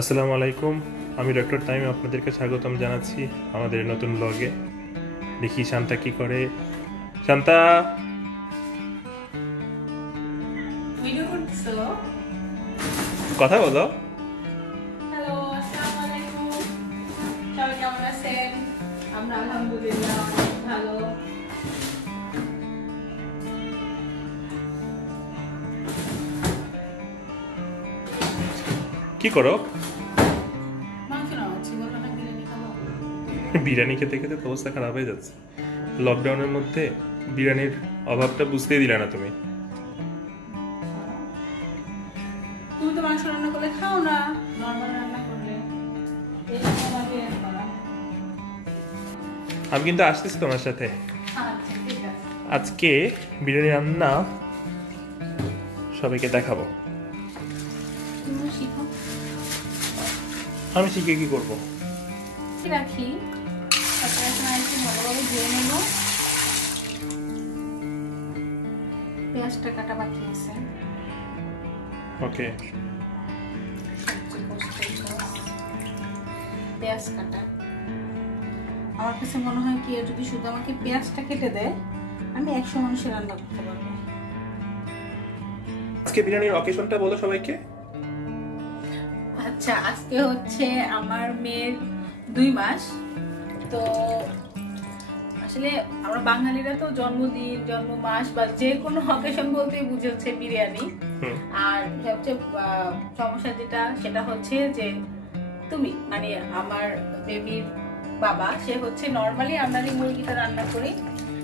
আসসালামু আলাইকুম। আমি ডক্টর তাইম আপনাদেরকে স্বাগতম জানাচ্ছি আমাদের নতুন ব্লগে। দেখি শান্তা কি করে। শান্তা, ভিডিও করতেছো? কথা বলো। হ্যালো, আসসালামু আলাইকুম। সবাই কেমন আছেন? আমরা আলহামদুলিল্লাহ অনেক ভালো। কি করো? মাংস নামাচ্ছি, বলো না বিরিয়ানি খাবো? বিরিয়ানি খেতে খেতে তো অবস্থা খারাপ হয়ে যাচ্ছে। লকডাউনের মধ্যে বিরিয়ানির অভাবটা বুঝতেই দিলে না তুমি। তুমি তো মাংস রান্না করলে খাও না, নর্মাল রান্না করলে। এই জন্য আমার বিরিয়ানি করা। আমি কিন্তু আসতেছি তোমার সাথে। আচ্ছা, ঠিক আছে। আজকে বিরিয়ানি রান্না সবাইকে দেখাবো। তুমি শিখো। আমি শিখে কি করবো? কি রাখি? তারপরে এখন একটু ভালোভাবে ধুয়ে নেব। পেঁয়াজটা কাটা বাকি আছে। ওকে। পেঁয়াজ কাটা আমার কাছে মনে হয় কি যদি শুধু আমাকে পেঁয়াজটা কেটে দেয় আমি 100 মানুষের রান্না করতে পারবো। আজকে বিরিয়ানির অকেশনটা বলো সবাইকে। আচ্ছা, আজকে হচ্ছে আমার মেয়ের 2 মাস। তো আসলে আমরা বাঙালিরা তো জন্মদিন, জন্ম মাস বা যে কোনো অকেশন বলতেই বুঝে হচ্ছে বিরিয়ানি। আর সবচেয়ে সমস্যা যেটা সেটা হচ্ছে যে তুমি মানে আমার বেবির বাবা সে হচ্ছে নরমালি আমরা যে মুরগিটা রান্না করি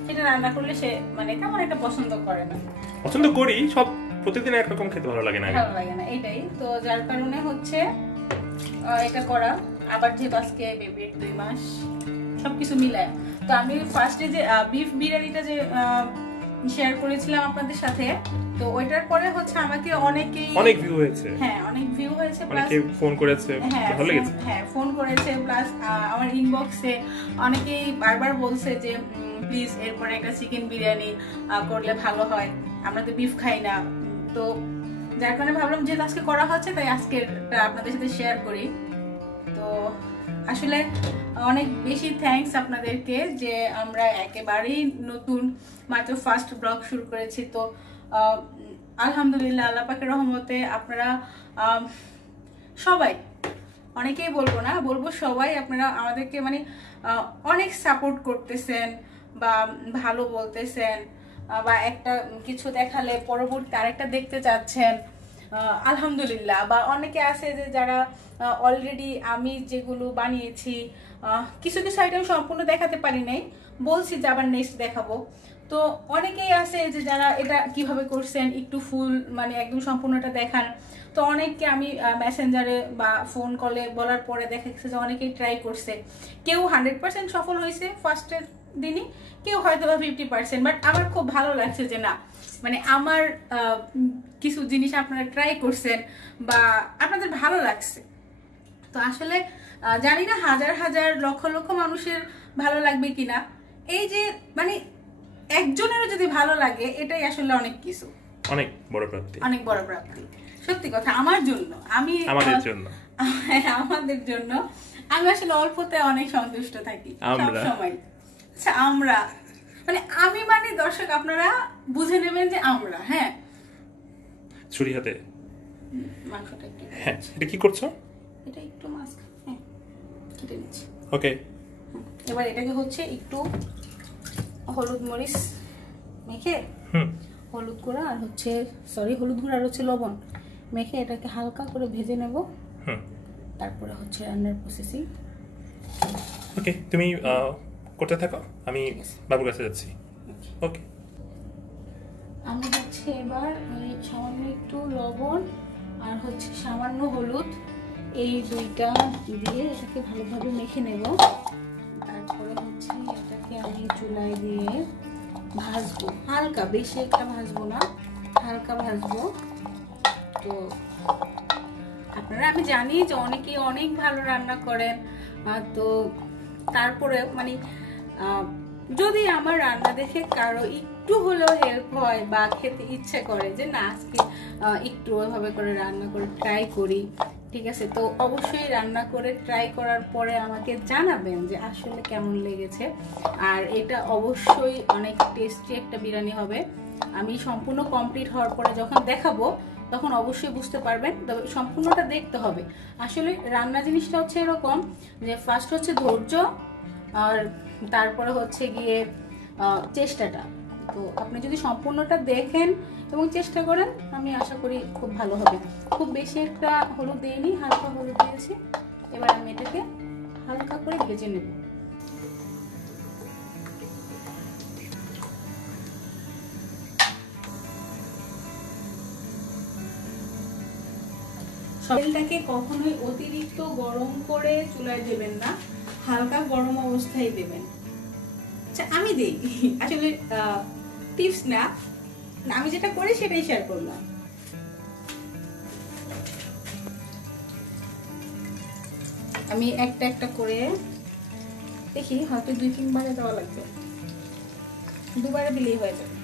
সেটা রান্না করলে সে মানে তেমন একটা পছন্দ করে না। পছন্দ করি, সব প্রতিদিন একরকম খেতে ভালো লাগে না। ভালো লাগে না, এটাই তো যার কারণে হচ্ছে এটা করা। আবার যেহেতু আজকে বেবির 2 মাস সবকিছু মিলায় তো আমি ফার্স্টে যে বিফ বিরিয়ানিটা যে শেয়ার করেছিলাম আপনাদের সাথে, তো ওইটার পরে হচ্ছে আমাকে অনেক ভিউ হয়েছে। হ্যাঁ, অনেক ভিউ হয়েছে, অনেকে ফোন করেছে, ভালো লেগেছে। হ্যাঁ, ফোন করেছে, প্লাস আমার ইনবক্সে অনেকেই বারবার বলছে যে প্লিজ এরপরে একটা চিকেন বিরিয়ানি করলে ভালো হয়, আমরা তো বিফ খাই না। তো যার কারণে ভাবলাম যে আজকে করা হচ্ছে তাই আজকে আপনাদের সাথে শেয়ার করি। তো আসলে অনেক বেশি থ্যাঙ্কস আপনাদেরকে যে আমরা একেবারেই নতুন মাত্র ফার্স্ট ব্লগ শুরু করেছি। তো আলহামদুলিল্লাহ আল্লাহ পাকের রহমতে আপনারা সবাই, অনেকেই বলবো না, বলবো সবাই আপনারা আমাদেরকে মানে অনেক সাপোর্ট করতেছেন বা ভালো বলতেছেন বা একটা কিছু দেখালে পরবর্তী আরেকটা দেখতে চাচ্ছেন। আলহামদুলিল্লাহ। বা অনেকে আছে যে যারা অলরেডি আমি যেগুলো বানিয়েছি কিছু কিছু আইটেম সম্পূর্ণ দেখাতে পারি নাই, বলছি যে আবার নেক্সট দেখাবো। তো অনেকেই আছে যে যারা এটা কিভাবে করছেন একটু ফুল মানে একদম সম্পূর্ণটা দেখান। তো অনেককে আমি মেসেঞ্জারে বা ফোন কলে বলার পরে দেখা গেছে যে অনেকেই ট্রাই করছে, কেউ 100% সফল হয়েছে ফার্স্টের দিনই, কেউ হয়তো বা 50%। বাট আমার খুব ভালো লাগছে যে না মানে আমার কিছু জিনিস আপনারা ট্রাই করছেন বা আপনাদের ভালো লাগছে। তো আসলে জানি না হাজার হাজার লক্ষ লক্ষ মানুষের ভালো লাগবে কিনা, এই যে মানে একজনেরও যদি ভালো লাগে এটাই আসলে অনেক কিছু, অনেক বড় প্রাপ্তি, অনেক বড় প্রাপ্তি। সত্যি কথা আমার জন্য, আমি আমাদের জন্য আমি আসলে অল্পতে অনেক সন্তুষ্ট থাকি সব সময়। আচ্ছা, আমরা মানে আমি মানে দর্শক আপনারা বুঝে নেবেন যে আমরা, হ্যাঁ ছুরি হাতে মাংসটা একটু, হ্যাঁ এটা কি করছো? এটা একটু মাছ কেটে নিচ্ছি। ওকে, এবার এটাকে হচ্ছে একটু হলুদ মরিচ মেখে, হলুদ গুঁড়া আর হচ্ছে হলুদ গুঁড়া আর হচ্ছে লবণ মেখে এটাকে হালকা করে ভেজে নেব। তারপরে হচ্ছে রান্নার প্রসেসিং। ওকে, তুমি করতে থাকো, আমি বাবুর কাছে যাচ্ছি। ওকে, আমি হচ্ছে এবার সামান্য একটু লবণ আর হচ্ছে সামান্য হলুদ এই দুইটা দিয়ে এটাকে ভালোভাবে মেখে নেব। তারপরে হচ্ছে এটাকে আমি চুলায় দিয়ে ভাজবো হালকা, বেশি একটা ভাজবো না, হালকা ভাজবো। তো আপনারা, আমি জানি যে অনেকেই অনেক ভালো রান্না করেন, তো তারপরে মানে যদি আমার রান্না দেখে কারো একটু হলেও হেল্প হয় বা খেতে ইচ্ছে করে যে না আজকে একটু ওইভাবে করে রান্না করে ট্রাই করি, ঠিক আছে, তো অবশ্যই রান্না করে ট্রাই করার পরে আমাকে জানাবেন যে আসলে কেমন লেগেছে। আর এটা অবশ্যই অনেক টেস্টি একটা বিরিয়ানি হবে। আমি সম্পূর্ণ কমপ্লিট হওয়ার পরে যখন দেখাবো তখন অবশ্যই বুঝতে পারবেন, তবে সম্পূর্ণটা দেখতে হবে। আসলে রান্না জিনিসটা হচ্ছে এরকম যে ফার্স্ট হচ্ছে ধৈর্য, আর তারপরে হচ্ছে গিয়ে চেষ্টাটা। তো আপনি যদি সম্পূর্ণটা দেখেন এবং চেষ্টা করেন, আমি আশা করি খুব ভালো হবে। খুব বেশি একটা হলুদ দিইনি, হালকা হলুদ দিয়েছি। এবার আমি এটাকে হালকা করে ভেজে নেব। তেলটাকে কখনোই অতিরিক্ত গরম করে চুলায় দেবেন না, হালকা গরম অবস্থায় দেবেন। আচ্ছা, আমি দেই আসলে টিপস না, আমি যেটা করি সেটাই শেয়ার করলাম। আমি একটা একটা করে দেখি, হয়তো 2-3 বারে দেওয়া লাগবে, 2 বারে দিলেই হয়ে যাবে।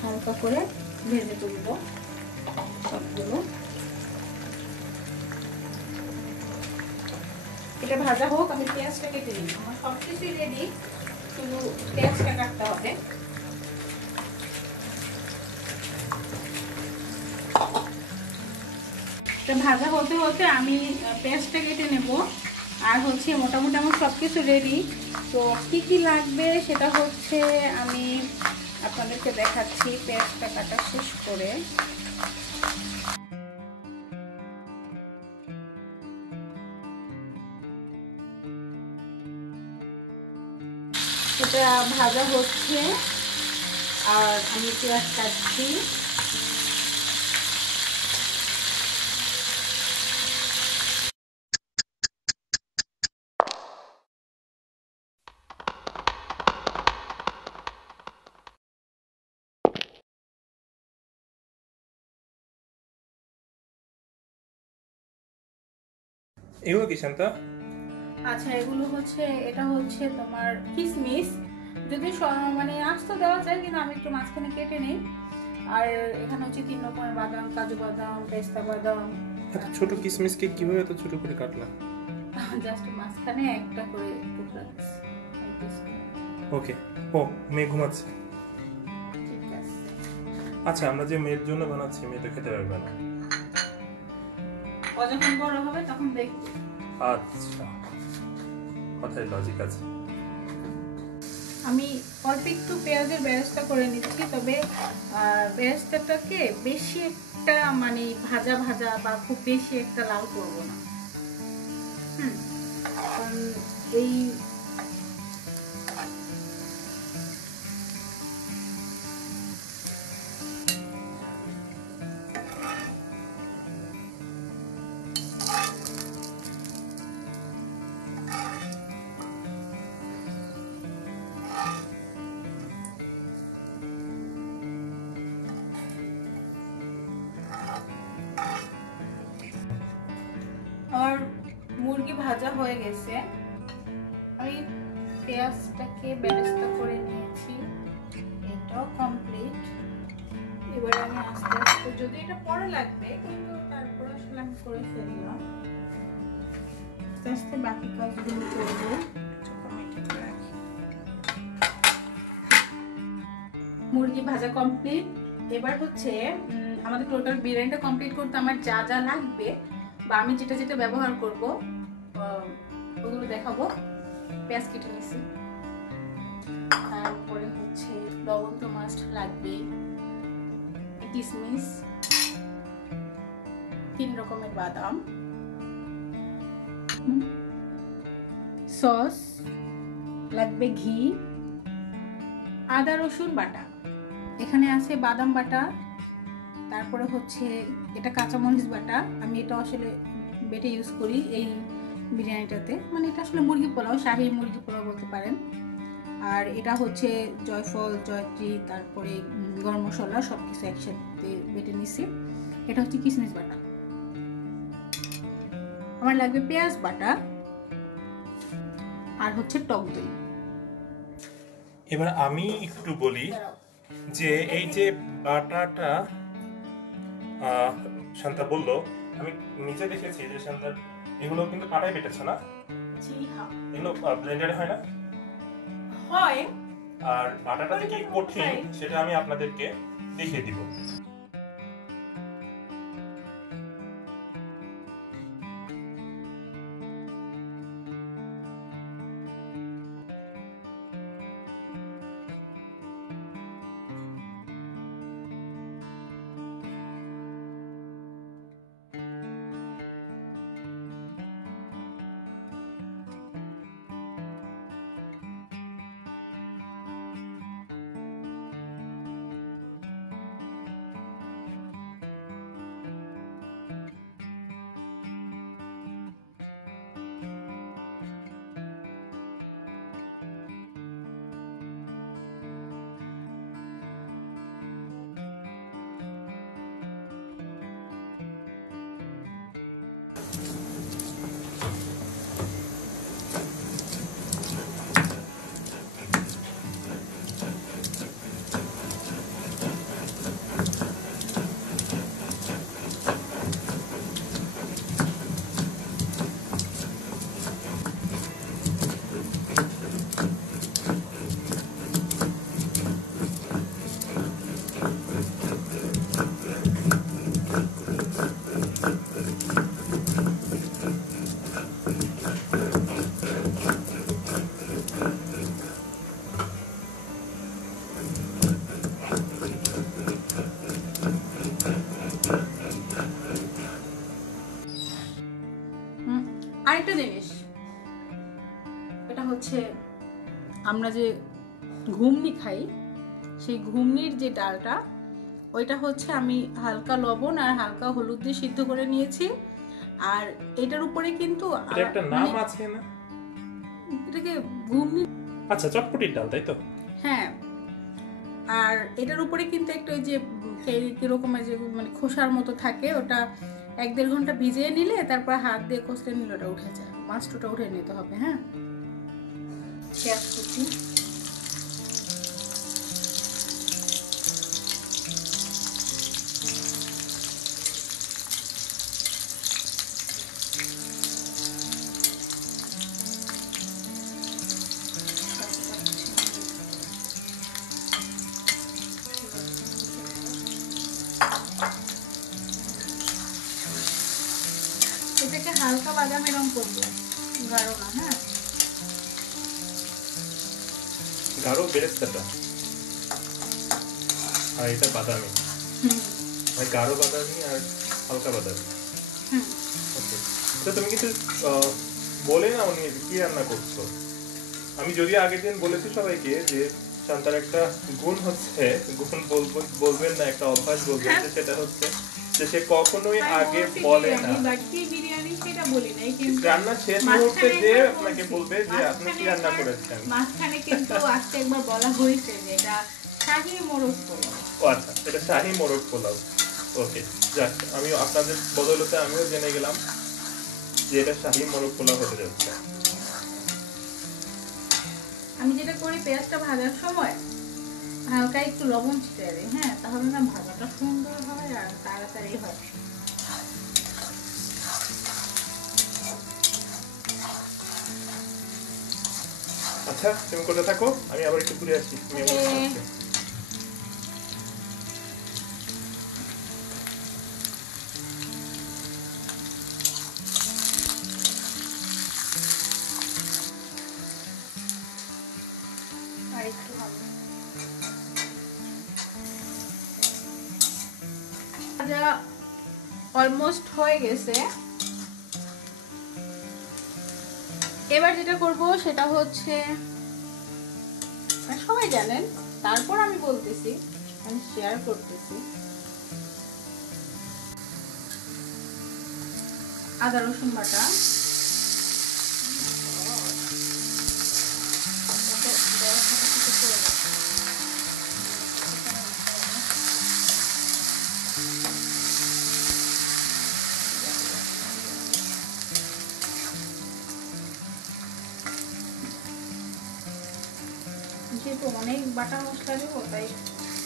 হালকা করে ভেজে তুলব সবগুলো। এটা ভাজা হোক, আমি পেঁয়াজটা কেটে নিই। আমার সবকিছুই রেডি, শুধু পেঁয়াজটা কাটতে হবে। ভাজা হতে হতে আমি পেঁয়াজটা কেটে নেব। আর হচ্ছে মোটামুটি আমার সবকিছু রেডি। তো কি কি লাগবে সেটা হচ্ছে আমি আপনাদেরকে দেখাচ্ছি পেঁয়াজটা কাটা শেষ করে। এটা ভাজা হচ্ছে আর আমি পেঁয়াজ কাটছি। এগুলো কি শান্তা? আচ্ছা, এগুলো হচ্ছে, এটা হচ্ছে তোমার কিশমিশ। যদি মানে আস্ত দেওয়া যায়, কিন্তু আমি একটু মাঝখানে কেটে নেই। আর এখানে হচ্ছে 3 রকমের বাদাম, কাজু বাদাম, পেস্তা বাদাম। এত ছোট কিসমিসকে কিভাবে এত ছোট করে কাটলা? জাস্ট মাঝখানে একটা করে টুকরা দিচ্ছি। ওকে। ও, মেয়ে ঘুমাচ্ছে। ঠিক আছে। আচ্ছা, আমরা যে মেয়ের জন্য বানাচ্ছি, মেয়ে তো খেতে পারবে না। ও যখন বড় হবে তখন দেখবে। আচ্ছা, কথায় লজিক আছে। আমি অল্প একটু পেঁয়াজের বেরেস্তা করে নিচ্ছি, তবে বেরেস্তাটাকে বেশি একটা মানে ভাজা ভাজা বা খুব বেশি একটা লাল করব না। কারণ এই আমার মুরগি ভাজা হয়ে গেছে। আমি পেঁয়াজটাকে বেরেস্তা করে নিয়েছি, এটাও কমপ্লিট। এবার আমি আস্তে আস্তে, যদি এটা পরে লাগবে কিন্তু তারপর আসলে আমি করে ফেললাম, আস্তে আস্তে বাকি কাজগুলো করবো। মুরগি ভাজা কমপ্লিট। এবার হচ্ছে আমাদের টোটাল বিরিয়ানিটা কমপ্লিট করতে আমার যা যা লাগবে বা আমি যেটা যেটা ব্যবহার করব ওগুলো দেখাবো। পেঁয়াজ কেটে নিছি, তারপরে হচ্ছে লবণ তো মাস্ট লাগবে, কিশমিশ, 3 রকমের বাদাম, সস লাগবে, ঘি, আদা রসুন বাটা, এখানে আছে বাদাম বাটা, তারপরে হচ্ছে এটা কাঁচামরিচ বাটা। আমি এটা আসলে বেটে ইউজ করি এই বিরিয়ানিটাতে, মানে এটা আসলে মুরগি পোলাও, শাহী মুরগি পোলাও বলতে পারেন। আর এটা হচ্ছে জয়ফল, জয়ত্রী, তারপরে গরম মশলা সবকিছু একসাথে বেটে নিছি। এটা হচ্ছে কিশমিশ বাটা। আমার লাগবে পেঁয়াজ বাটা আর হচ্ছে টক দই। এবার আমি একটু বলি যে এই যে বাটাটা শান্তা বললো, আমি নিজে দেখেছি যে শান্তার এগুলো কিন্তু পাটায় বেটেছে না? জি হ্যাঁ, এগুলো ব্লেন্ডারে হয় না? হয়। আর বাটাটা যে কি কঠিন হয়। সেটা আমি আপনাদেরকে দেখিয়ে দিব। আরেকটা জিনিস, এটা হচ্ছে আমরা যে ঘুমনি খাই, সেই ঘুমনির যে ডালটা, ওইটা হচ্ছে আমি হালকা লবণ আর হালকা হলুদ দিয়ে সিদ্ধ করে নিয়েছি। আর এটার উপরে কিন্তু এটা একটা নাম আছে না? এটাকে ঘুমনি, আচ্ছা, চটপটির ডাল, তাই তো? হ্যাঁ। আর এটার উপরে কিন্তু একটা ওই যে কিরকম যে মানে খোসার মতো থাকে, ওটা 1-1.5 ঘন্টা ভিজিয়ে নিলে তারপর হাত দিয়ে কষলে নিলে ওটা উঠে যায়। মাছটা উঠে নিতে হবে। হ্যাঁ, পেঁয়াজ কুচি, এটাকে হালকা বাদামি রং করবো, গাঢ় না। হ্যাঁ, গাঢ় বেরেস্তাটা, আর এটা বাদামি, মানে গাঢ় বাদামি আর হালকা বাদামি। ওকে, আচ্ছা তুমি কিন্তু বলে না উনি কি রান্না করছো। আমি যদি আগের দিন বলেছি সবাইকে যে শান্তার একটা গুণ হচ্ছে, গুণ বলবেন না, একটা অভ্যাস বলবেন, যে সেটা হচ্ছে যে সে কখনোই আগে বলে না। বিরিয়ানি সেটা বলি নাই, কিন্তু রান্না শেষ মুহূর্তে যে আপনাকে বলবে যে আপনি কি রান্না করেছেন। মাঝখানে কিন্তু আজকে একবার বলা হয়েছে যে এটা শাহী মোরগ পোলাও। ও আচ্ছা, এটা শাহী মোরগ পোলাও। ওকে, যাক, আমি আপনাদের বদৌলতে আমিও জেনে গেলাম যে এটা শাহী মোরগ পোলাও হতে যাচ্ছে। আমি যেটা করি, পেঁয়াজটা ভাজার সময় হালকা একটু লবণ ছিটিয়ে দিই। হ্যাঁ, তাহলে না ভাজাটা সুন্দর হয় আর তাড়াতাড়ি হয়। আচ্ছা, তুমি কোথায় থাকো, আমি আবার একটু ঘুরে আসি। আর একটু হবে ভাজা, অলমোস্ট হয়ে গেছে। এবার যেটা করব সেটা হচ্ছে, সবাই জানেন, তারপর আমি বলতেছি, আমি শেয়ার করতেছি, আদা রসুন বাটা, যেহেতু অনেক বাটা মশলা দেবো তাই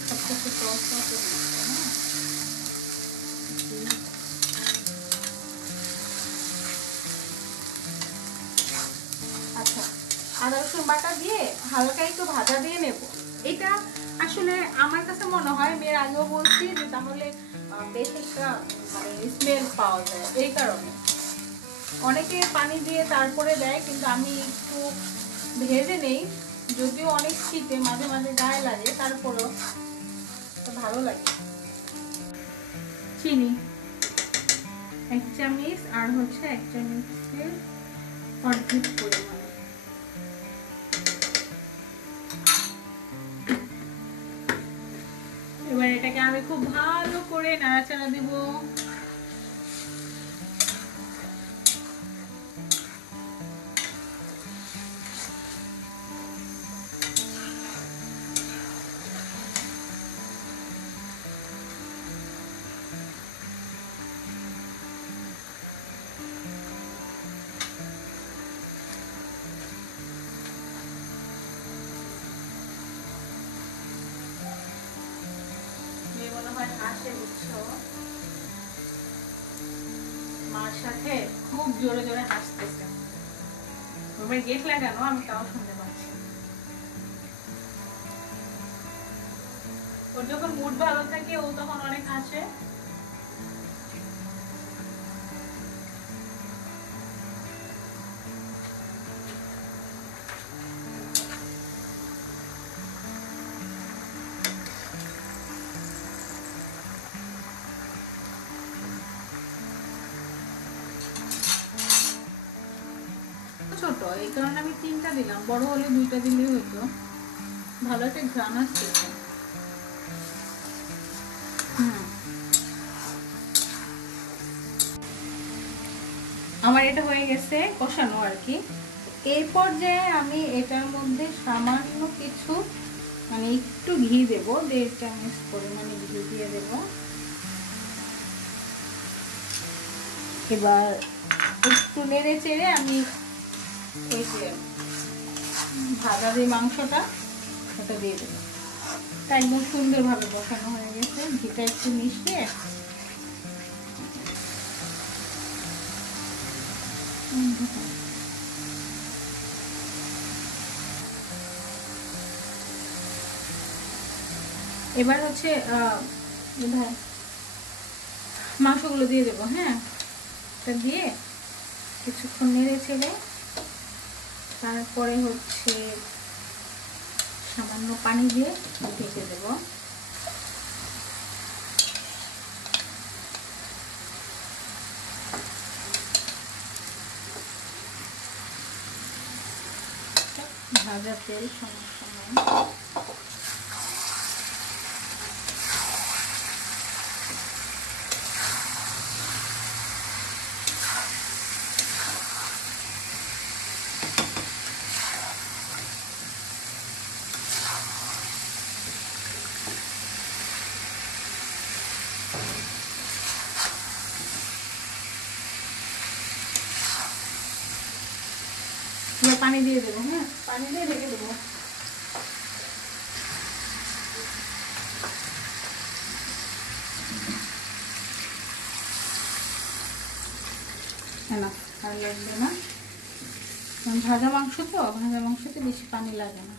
সবকিছু সস দিচ্ছি। হ্যাঁ, আদা রসুন বাটা দিয়ে হালকা একটু ভাজা দিয়ে নেব। এটা আসলে আমার কাছে মনে হয়, আমি এর আগেও বলছি যে তাহলে বেশ একটা মানে স্মেল পাওয়া যায়, এই কারণে অনেকে পানি দিয়ে তারপরে দেয়, কিন্তু আমি একটু ভেজে নেই। যদিও অনেক শীতে মাঝে মাঝে গায়ে লাগে, তারপরেও ভালো লাগে। চিনি 1 চামচ, আর হচ্ছে 1 চামচের অর্ধেক পরিমাণ। এবার এটাকে আমি খুব ভালো করে নাড়াচাড়া দেব। মার সাথে খুব জোরে জোরে হাসতেছে, গেট লাগানো, আমি তাও শুনতে পাচ্ছি। ওর যখন মুড ভালো থাকে ও তখন অনেক হাসে। ছোট, এই কারণে আমি 3টা দিলাম, বড় হলে 2টা দিলেই হতো। ভালো একটা ঘ্রাণ আসছে। আমার এটা হয়ে গেছে কষানো আর কি। এই পর্যায়ে আমি এটার মধ্যে সামান্য কিছু মানে একটু ঘি দেব, 1.5 চামচ পরিমাণে ঘি দিয়ে দেব। এবার একটু নেড়ে চেড়ে আমি এই যে ভাজা যে মাংসটা ওটা দিয়ে দেবো। তা একদম সুন্দরভাবে বসানো হয়ে গেছে। ঘিটা একটু মিশিয়ে এবার হচ্ছে মাংসগুলো দিয়ে দেবো। হ্যাঁ, এটা দিয়ে কিছুক্ষণ নেড়ে ছেড়ে তারপরে হচ্ছে সামান্য পানি দিয়ে ঢেকে দেবো। ভাজা তেল সমস্যা নেই। পানি দিয়ে দেবো। হ্যাঁ, পানি দিয়ে ঢেকে দেবো। না, আর লাগবে না, ভাজা মাংস তো, ভাজা মাংসতে বেশি পানি লাগে না।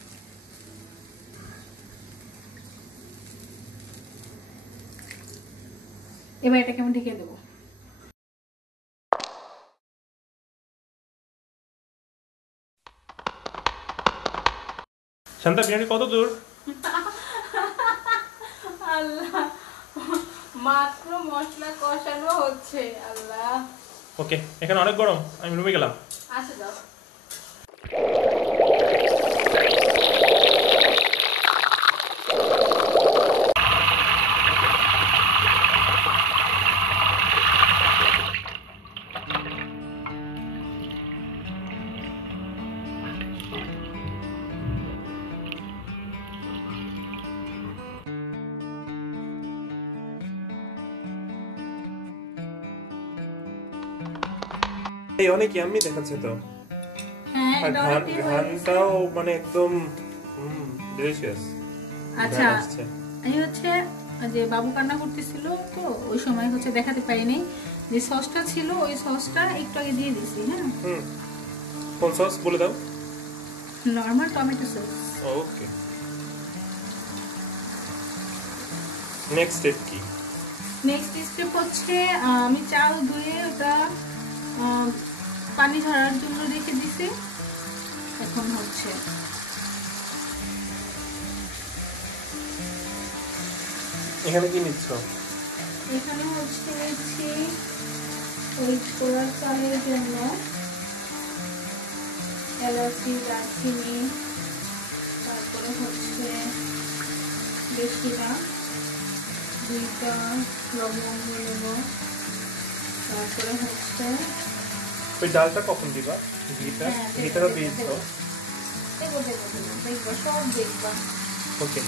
এবার এটাকে আমি ঢেকে দেবো। শান্তা, বিরিয়ানি কত দূর? আল্লাহ, মাত্র মশলা কষানো হচ্ছে। আল্লাহ, ওকে, এখানে অনেক গরম, আমি রুমে গেলাম। আচ্ছা যাও। এই অনেক ইয়াম্মি দেখাচ্ছে তো। হ্যাঁ, আর ঘ্রাণটাও মানে একদম ডিলিশিয়াস। আচ্ছা, এই হচ্ছে যে বাবু কান্না করতেছিল তো ওই সময় হচ্ছে দেখাতে পারিনি, যে সসটা ছিল ওই সসটা একটু আগে দিয়ে দিছি। হ্যাঁ, কোন সস বলে দাও? Normal tomato sauce. Okay, next step কি? নেক্সট স্টেপ হচ্ছে আমি চাল ধুয়ে ওটা পানি ঝরার জন্য রেখে দিছি। এখন হচ্ছে এখানে কি নিচ্ছ? এখানে হচ্ছে নিচ্ছি ওই ছোলার চালের জন্য এলাচি, দারচিনি, তারপরে হচ্ছে বেশি না 2টা লবঙ্গ নেব, তারপরে হচ্ছে ওই ডালটা কখন দিবা? ঘিটা ঘিটাও দিয়েছো? দেখবো সব দেখবা। ওকে,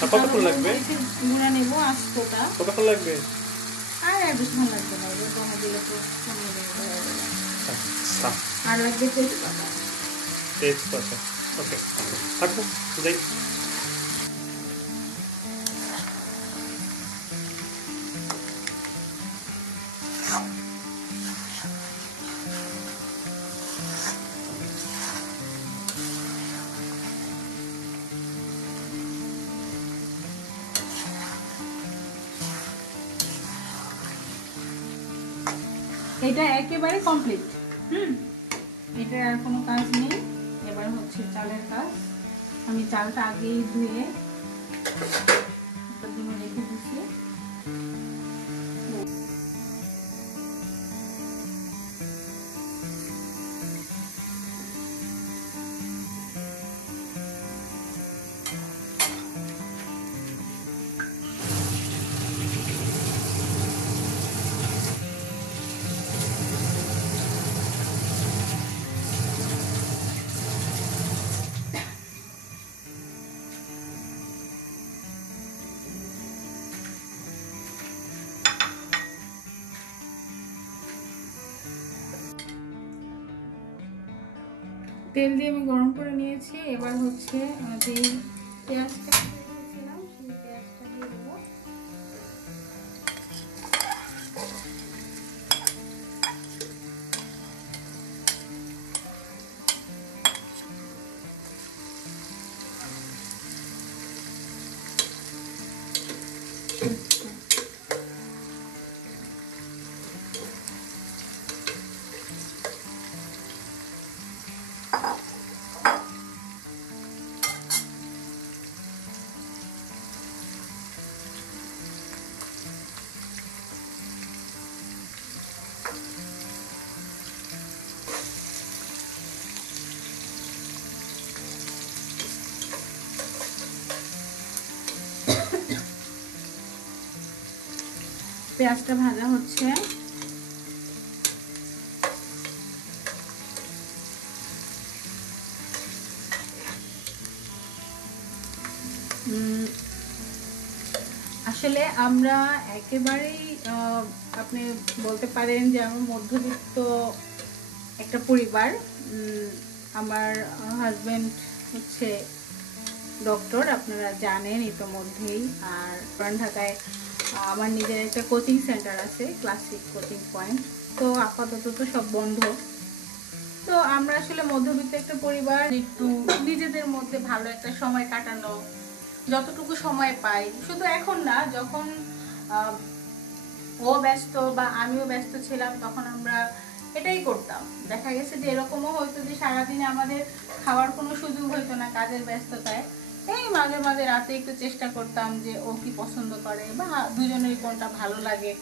আর কতক্ষণ লাগবে? গুঁড়া নেবো আস্তটা। কতক্ষণ লাগবে? আর বেশিক্ষণ লাগবে না, গরম দিলে তো আচ্ছা, আর লাগবে তেজপাতা। তেজপাতা, ওকে থাকো যাই। এটা একেবারে কমপ্লিট। এটা আর কোনো কাজ নেই। এবার হচ্ছে চালের কাজ। আমি চালটা আগেই ধুয়ে রেখে দিচ্ছি। তেল দিয়ে আমি গরম করে নিয়েছি। এবার হচ্ছে যে পেঁয়াজটা রেখেছিলাম সেই পেঁয়াজটা দিয়ে দেবো। পেঁয়াজটা ভাজা হচ্ছে। আসলে আমরা একেবারেই আপনি বলতে পারেন যে আমার মধ্যবিত্ত একটা পরিবার। আমার হাজবেন্ড হচ্ছে ডক্টর, আপনারা জানেন ইতোমধ্যেই। আর পুরান ঢাকায় আমার নিজের একটা কোচিং সেন্টার আছে, ক্লাসিক কোচিং পয়েন্ট। তো আপাতত তো সব বন্ধ। তো আমরা আসলে মধ্যবিত্ত একটা পরিবার, একটু নিজেদের মধ্যে ভালো একটা সময় কাটানো, যতটুকু সময় পাই, শুধু এখন না, যখন ও ব্যস্ত বা আমিও ব্যস্ত ছিলাম তখন আমরা এটাই করতাম। দেখা গেছে যে এরকমও হয়তো যে সারাদিনে আমাদের খাওয়ার কোনো সুযোগ হইতো না কাজের ব্যস্ততায়। এই মাঝে মাঝে রাতে একটু চেষ্টা করতাম যে ও কি পছন্দ করে বা দুজনেরই কোনটা ভালো লাগে,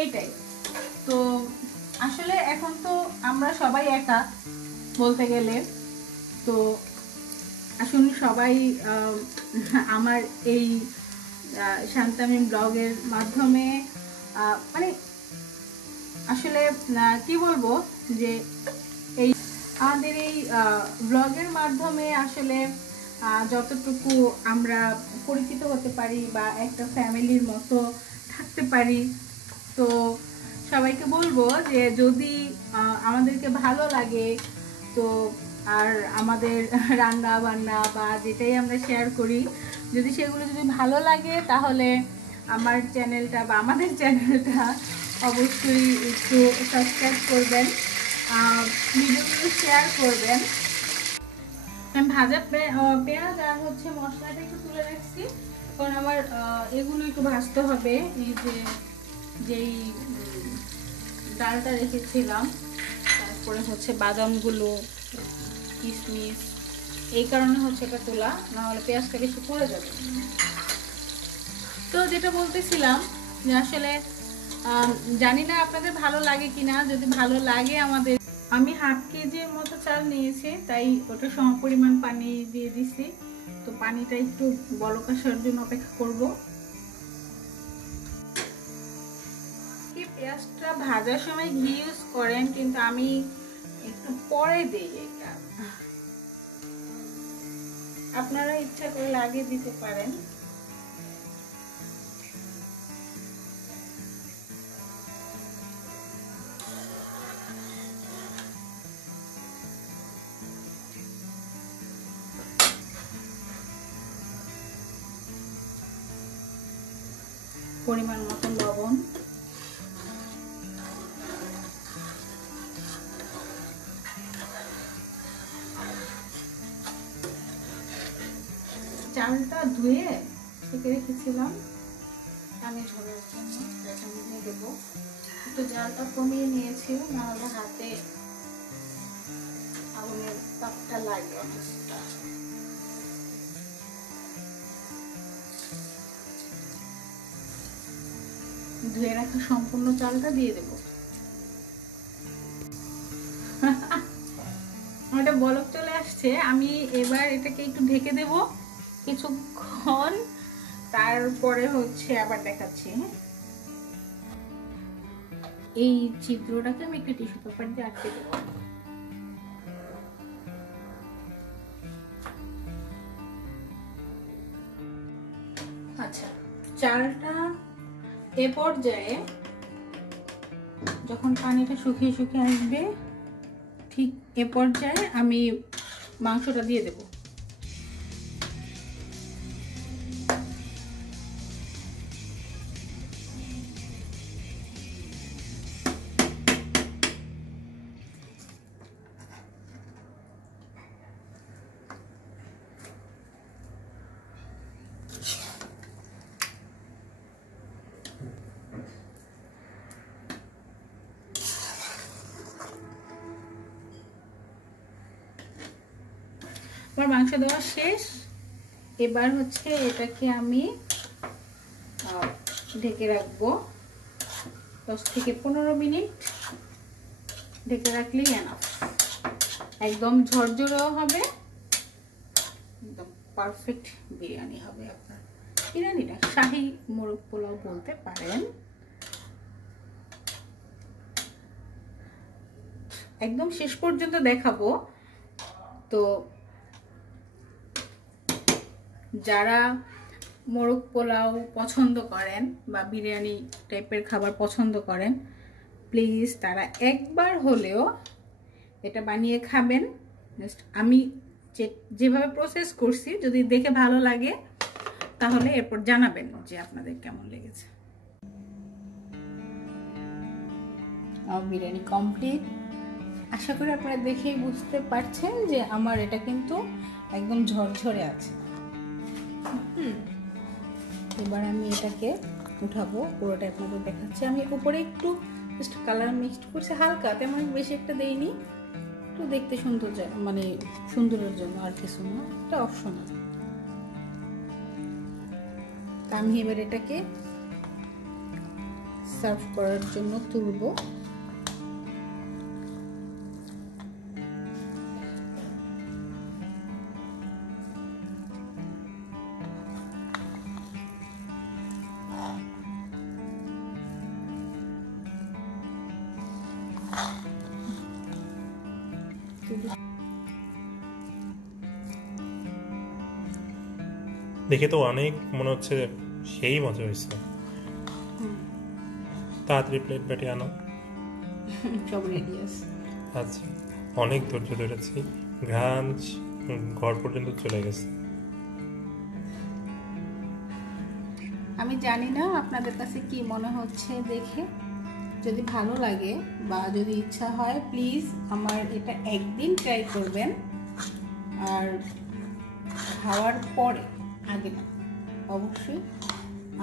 এইটাই। তো আসলে এখন তো আমরা সবাই একা বলতে গেলে। তো আসলে সবাই আমার এই শান্তামিম ব্লগের মাধ্যমে মানে আসলে কি বলবো যে এই আমাদের এই ব্লগের মাধ্যমে আসলে যতটুকু আমরা পরিচিত হতে পারি বা একটা ফ্যামিলির মতো থাকতে পারি। তো সবাইকে বলবো যে যদি আমাদেরকে ভালো লাগে, তো আর আমাদের রান্না বান্না বা যেটাই আমরা শেয়ার করি, যদি সেগুলো যদি ভালো লাগে তাহলে আমার চ্যানেলটা বা আমাদের চ্যানেলটা অবশ্যই একটু সাবস্ক্রাইব করবেন, ভিডিওগুলো শেয়ার করবেন। আমি ভাজা পেঁয়াজ আর হচ্ছে মশলাটা একটু তুলে রাখছি, কারণ আমার এগুলো একটু ভাজতে হবে। এই যে যেই ডালটা রেখেছিলাম, তারপরে হচ্ছে বাদামগুলো, কিশমিশ, এই কারণে হচ্ছে এটা তোলা, না হলে পেঁয়াজটা বেশি পড়ে যাবে। তো যেটা বলতেছিলাম যে আসলে জানি না আপনাদের ভালো লাগে কিনা, যদি ভালো লাগে আমাদের, আমি হাফ কেজির মতো চাল নিয়েছি, তাই ওটা সমপরিমাণ পানি দিয়ে দিছি। তো পানিটা একটু বলক আসার জন্য অপেক্ষা করব। পেঁয়াজটা ভাজার সময় ঘি ইউজ করেন, কিন্তু আমি একটু পরে দিই এটা, আপনারা ইচ্ছা করলে আগে দিতে পারেন। পরিমাণ মতো লবণ, চালটা ধুয়ে ছেঁকে রেখেছিলাম আমি ঝোলের জন্য, এখন দিয়ে দেবো। একটু জালটা কমিয়ে নিয়েছি, নাহলে হাতে আগুনের তাপটা লাগে অনেকটা। ধুয়ে রাখা সম্পূর্ণ চালটা দিয়ে দেবো। এটা বলক চলে আসছে, আমি এবার এটাকে একটু ঢেকে দেব কিছুক্ষণ, তারপরে হচ্ছে আবার দেখাচ্ছি। এই ছিদ্রটাকে আমি একটু টিস্যু পেপার দিয়ে আটকে দেবো। আচ্ছা, চালটা এ পর্যায়ে যখন পানিটা শুকিয়ে শুকিয়ে আসবে, ঠিক এ পর্যায়ে আমি মাংসটা দিয়ে দেব। আমার মাংস দেওয়া শেষ। এবার হচ্ছে এটাকে আমি ঢেকে রাখবো 10 থেকে 15 মিনিট। ঢেকে রাখলেই এনাফ, একদম ঝরঝরেও হবে, একদম পারফেক্ট বিরিয়ানি হবে। আপনার বিরিয়ানিটা শাহী মোরগ পোলাও বলতে পারেন। একদম শেষ পর্যন্ত দেখাবো। তো যারা মোরগ পোলাও পছন্দ করেন বা বিরিয়ানি টাইপের খাবার পছন্দ করেন, প্লিজ তারা একবার হলেও এটা বানিয়ে খাবেন। আমি যেভাবে প্রসেস করছি, যদি দেখে ভালো লাগে তাহলে এরপর জানাবেন যে আপনাদের কেমন লেগেছে। আমার বিরিয়ানি কমপ্লিট। আশা করি আপনারা দেখেই বুঝতে পারছেন যে আমার এটা কিন্তু একদম ঝরঝরে আছে। এবার আমি এটাকে উঠাবো, পুরোটা আপনাদের দেখাচ্ছি। আমি উপরে একটু জাস্ট কালার মিক্সড করছি হালকা, তেমন বেশি একটা দেইনি, একটু দেখতে সুন্দর, মানে সুন্দরের জন্য, আর কিছু না, এটা অপশনাল। আমি এবার এটাকে সার্ভ করার জন্য তুলবো। দেখে তো অনেক মনে হচ্ছে সেই মজা হয়েছে। তাড়াতাড়ি প্লেট বেটে আনো। সব রেডি আছে। আচ্ছা, অনেক ধৈর্য ধরেছি, ঘ্রাণ ঘর পর্যন্ত চলে গেছে। আমি জানি না আপনাদের কাছে কি মনে হচ্ছে দেখে। যদি ভালো লাগে বা যদি ইচ্ছা হয়, প্লিজ আমার এটা একদিন ট্রাই করবেন। আর খাওয়ার পরে, আগে না, অবশ্যই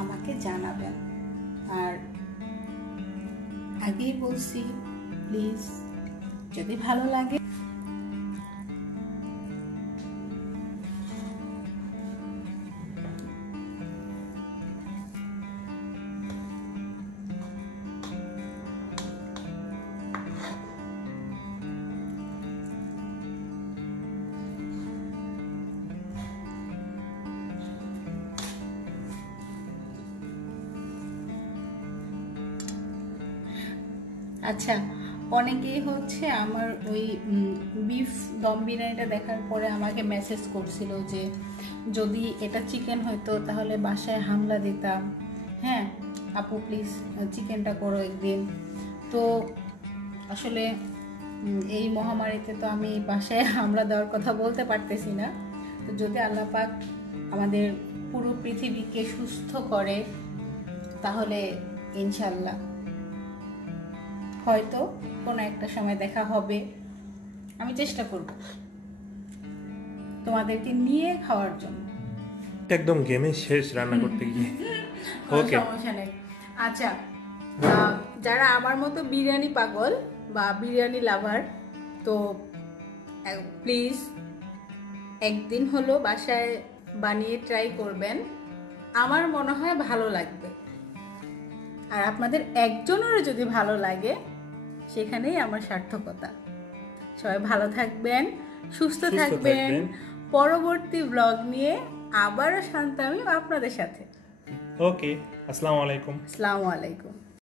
আমাকে জানাবেন। আর আগেই বলছি, প্লিজ যদি ভালো লাগে আচ্ছা, অনেকেই হচ্ছে আমার ওই বিফ দম বিরিয়ানিটা দেখার পরে আমাকে মেসেজ করছিল যে যদি এটা চিকেন হইতো তাহলে বাসায় হামলা দিতাম। হ্যাঁ আপু, প্লিজ চিকেনটা করো একদিন। তো আসলে এই মহামারীতে তো আমি বাসায় হামলা দেওয়ার কথা বলতে পারতেছি না। তো যদি আল্লাহ পাক আমাদের পুরো পৃথিবীকে সুস্থ করে তাহলে ইনশাল্লাহ হয়তো কোনো একটা সময় দেখা হবে। আমি চেষ্টা করব তোমাদেরকে নিয়ে খাওয়ার জন্য। একদম গেমে শেষ রান্না করতে গিয়ে। ওকে, সমস্যা নেই। আচ্ছা, যারা আমার মতো বিরিয়ানি পাগল বা বিরিয়ানি লাভার, তো প্লিজ একদিন হলো বাসায় বানিয়ে ট্রাই করবেন। আমার মনে হয় ভালো লাগবে। আর আপনাদের একজনেরও যদি ভালো লাগে সেখানেই আমার সার্থকতা। সবাই ভালো থাকবেন, সুস্থ থাকবেন। পরবর্তী ব্লগ নিয়ে আবারও শান্ত আমি আপনাদের সাথে। ওকে, আসসালামু আলাইকুম। আসসালামু আলাইকুম।